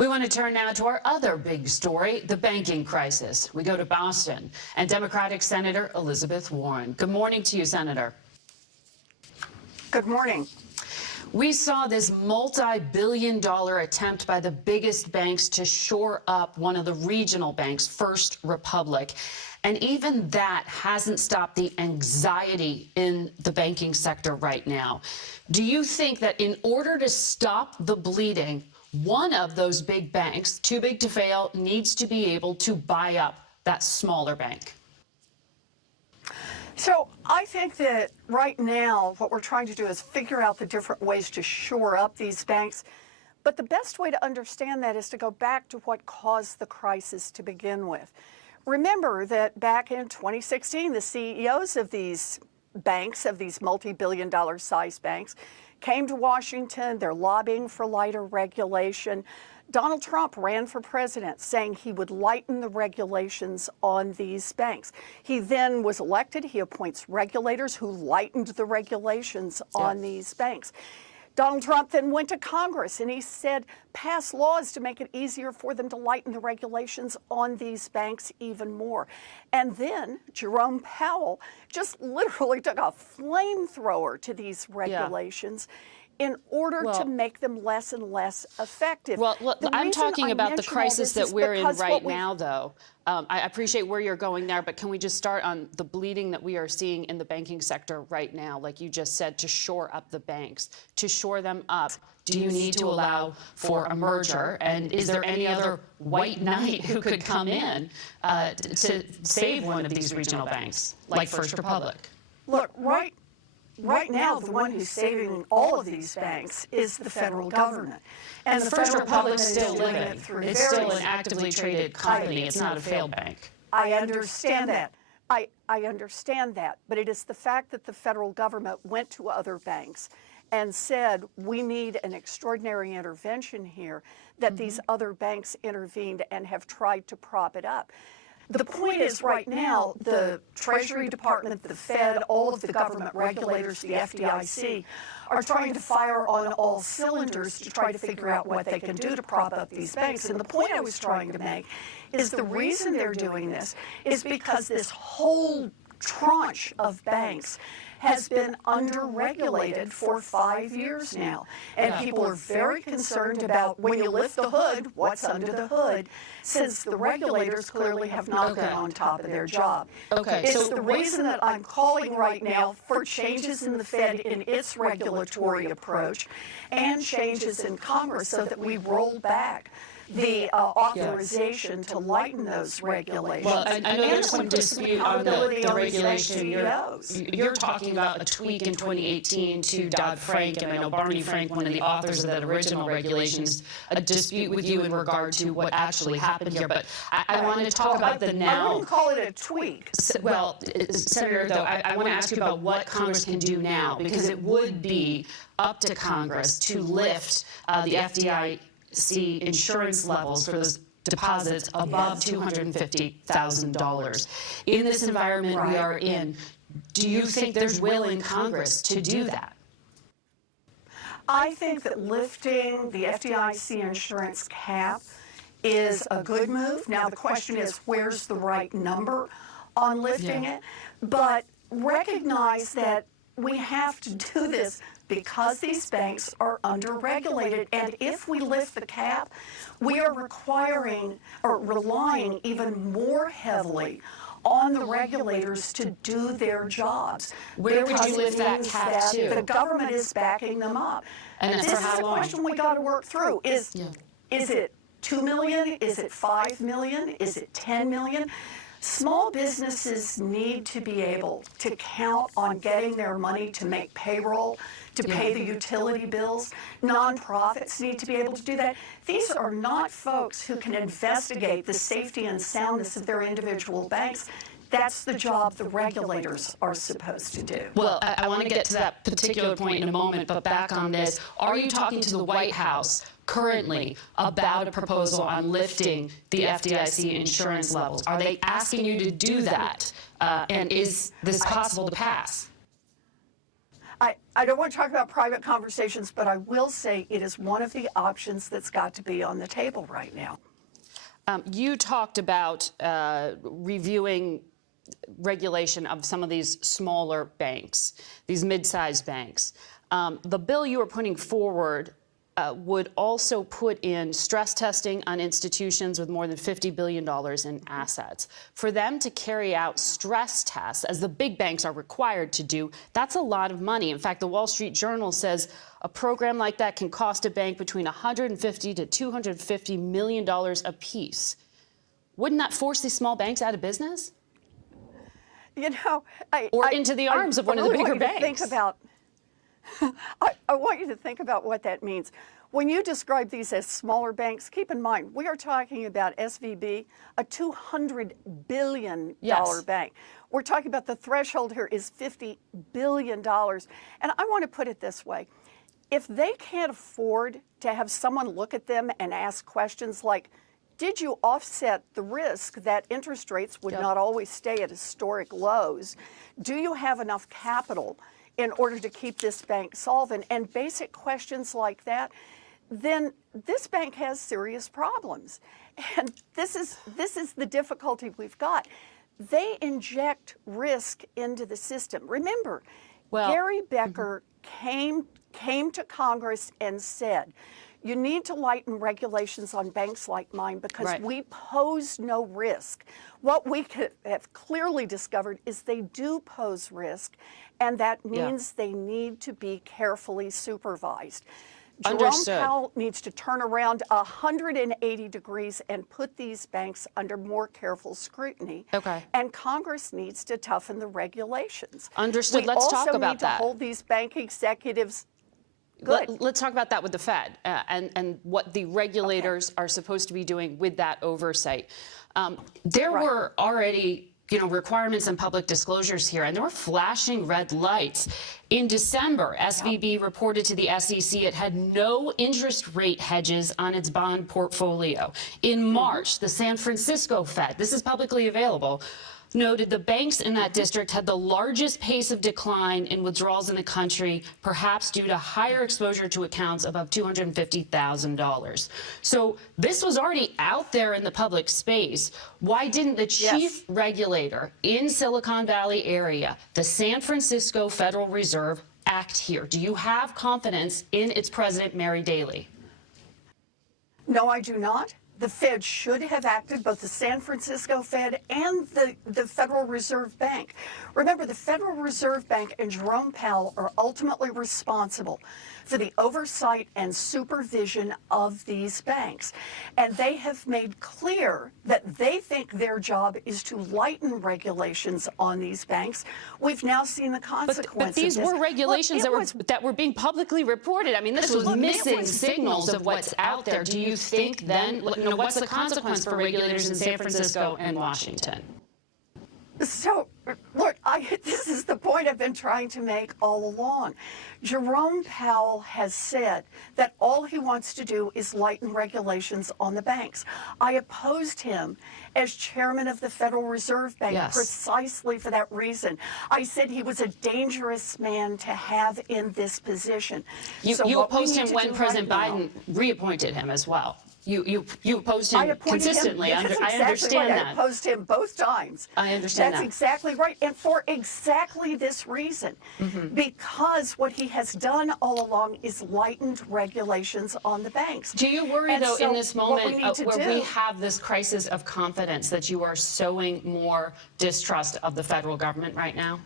We want to turn now to our other big story, the banking crisis. We go to Boston and Democratic Senator Elizabeth Warren. Good morning to you, Senator. Good morning. We saw this multi-billion-dollar attempt by the biggest banks to shore up one of the regional banks, First Republic. And even that hasn't stopped the anxiety in the banking sector right now. Do you think that in order to stop the bleeding, one of those big banks, too big to fail, needs to be able to buy up that smaller bank? So I think that right now what we're trying to do is figure out the different ways to shore up these banks. But the best way to understand that is to go back to what caused the crisis to begin with. Remember that back in 2016, the CEOs of these banks, of these multi-billion-dollar size banks, came to Washington. They're lobbying for lighter regulation. Donald Trump ran for president saying he would lighten the regulations on these banks. He then was elected. He appoints regulators who lightened the regulations on these banks. Donald Trump then went to Congress and he said, pass laws to make it easier for them to lighten the regulations on these banks even more. And then Jerome Powell just literally took a flamethrower to these regulations in order to make them less and less effective. Well, I'm talking about the crisis that we're in right now, though. I appreciate where you're going there, but can we just start on the bleeding that we are seeing in the banking sector right now, like you just said, to shore up the banks? To shore them up, do you need to allow for a merger? And is there any other white knight who could come in to save one of these regional banks, like First Republic? Look, right now, the one who's saving all of these banks is the federal government. And the First Federal Republic's Government still is doing living. it through It's still an various- actively traded company. It's not a failed bank. I understand that. I understand that. But it is the fact that the federal government went to other banks and said, we need an extraordinary intervention here, that these other banks intervened and have tried to prop it up. The point is right now, the Treasury Department, the Fed, all of the government regulators, the FDIC, are trying to fire on all cylinders to try to figure out what they can do to prop up these banks. And the point I was trying to make is the reason they're doing this is because this whole tranche of banks has been under-regulated for 5 years now. And people are very concerned about when you lift the hood, what's under the hood, since the regulators clearly have not been on top of their job. It's the reason that I'm calling right now for changes in the Fed in its regulatory approach and changes in Congress so that we roll back the authorization to lighten those regulations. Well, I know there's some dispute on the regulation. You're talking about a tweak in 2018 to Dodd-Frank, and I know Barney Frank, one of the authors of that original regulations, a dispute with you in regard to what actually happened here. But I want to talk about the now. I wouldn't call it a tweak. Well, Senator, though, I want to ask you about what Congress can do now, because it would be up to Congress to lift the FDIC insurance levels for those deposits above $250,000. In this environment we are in, do you think there's will in Congress to do that? I think that lifting the FDIC insurance cap is a good move. Now the question is, where's the right number on lifting it? But recognize that we have to do this because these banks are under-regulated. And if we lift the cap, we are requiring or relying even more heavily on the regulators to do their jobs. Where would you lift that cap to? The government is backing them up. And this is the question we got to work through. Is it 2 million? Is it 5 million? Is it 10 million? Small businesses need to be able to count on getting their money to make payroll, to pay the utility bills. Nonprofits need to be able to do that. These are not folks who can investigate the safety and soundness of their individual banks. That's the job the regulators are supposed to do. Well, I want to get to that particular point in a moment, but back on this, are you talking to the White House currently about a proposal on lifting the FDIC insurance levels? Are they asking you to do that? And is this possible to pass? I don't want to talk about private conversations, but I will say it is one of the options that's got to be on the table right now. You talked about reviewing regulation of some of these smaller banks, these mid-sized banks. The bill you are putting forward would also put in stress testing on institutions with more than $50 billion in assets. For them to carry out stress tests, as the big banks are required to do, that's a lot of money. In fact, the Wall Street Journal says a program like that can cost a bank between $150 to $250 million apiece. Wouldn't that force these small banks out of business? You know, or into the arms of one of the bigger banks? I want you to think about what that means. When you describe these as smaller banks, keep in mind, we are talking about SVB, a $200 billion bank. We're talking about the threshold here is $50 billion. And I want to put it this way. If they can't afford to have someone look at them and ask questions like, did you offset the risk that interest rates would not always stay at historic lows? Do you have enough capital in order to keep this bank solvent, and basic questions like that, then this bank has serious problems. And this is the difficulty we've got. They inject risk into the system. Remember, Gary Becker came to Congress and said, you need to lighten regulations on banks like mine because we pose no risk. What we have clearly discovered is they do pose risk, and that means they need to be carefully supervised. Jerome Powell needs to turn around 180 degrees and put these banks under more careful scrutiny. And Congress needs to toughen the regulations. Understood. Let's talk about that. We also need to hold these bank executives. Let's talk about that with the Fed and what the regulators are supposed to be doing with that oversight. There were already requirements and public disclosures here, and there were flashing red lights. In December, SVB reported to the SEC it had no interest rate hedges on its bond portfolio. In March, the San Francisco Fed, this is publicly available, noted the banks in that district had the largest pace of decline in withdrawals in the country, perhaps due to higher exposure to accounts above $250,000. So this was already out there in the public space. Why didn't the chief regulator in Silicon Valley area, the San Francisco Federal Reserve, act here? Do you have confidence in its president, Mary Daly? No, I do not. The Fed should have acted, both the San Francisco Fed and the Federal Reserve Bank. Remember, the Federal Reserve Bank and Jerome Powell are ultimately responsible for the oversight and supervision of these banks. And they have made clear that they think their job is to lighten regulations on these banks. We've now seen the consequences. But these were regulations that were being publicly reported. I mean, this was missing signals of what's out there. Do you think then, what's the consequence for regulators in San Francisco and Washington? So, look, this is the point I've been trying to make all along. Jerome Powell has said that all he wants to do is lighten regulations on the banks. I opposed him as chairman of the Federal Reserve Bank precisely for that reason. I said he was a dangerous man to have in this position. You opposed him when President Biden reappointed him as well. You opposed him consistently. I understand that. I opposed him both times. I understand that. That's exactly right. And for exactly this reason. Because what he has done all along is lightened regulations on the banks. Do you worry, though, in this moment where we have this crisis of confidence that you are sowing more distrust of the federal government right now?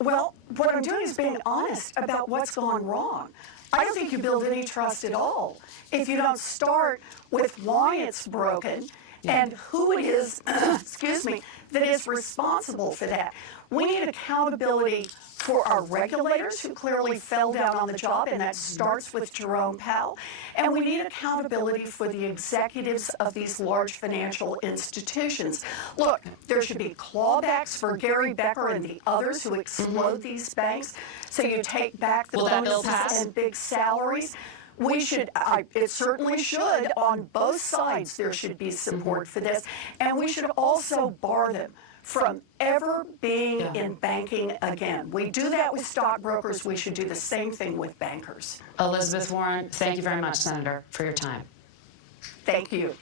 Well, what I'm doing is being honest about what's gone wrong. I don't think you build any trust at all if you don't start with why it's broken and who it is, excuse me, that is responsible for that. We need accountability for our regulators who clearly fell down on the job, and that starts with Jerome Powell. And we need accountability for the executives of these large financial institutions. Look, there should be clawbacks for Gary Becker and the others who explode these banks. So you take back the bonuses and big salaries. We should, it certainly should, on both sides there should be support for this. And we should also bar them from ever being in banking again. We do that with stockbrokers. We should do the same thing with bankers. Elizabeth Warren, thank you very much, Senator, for your time. Thank you.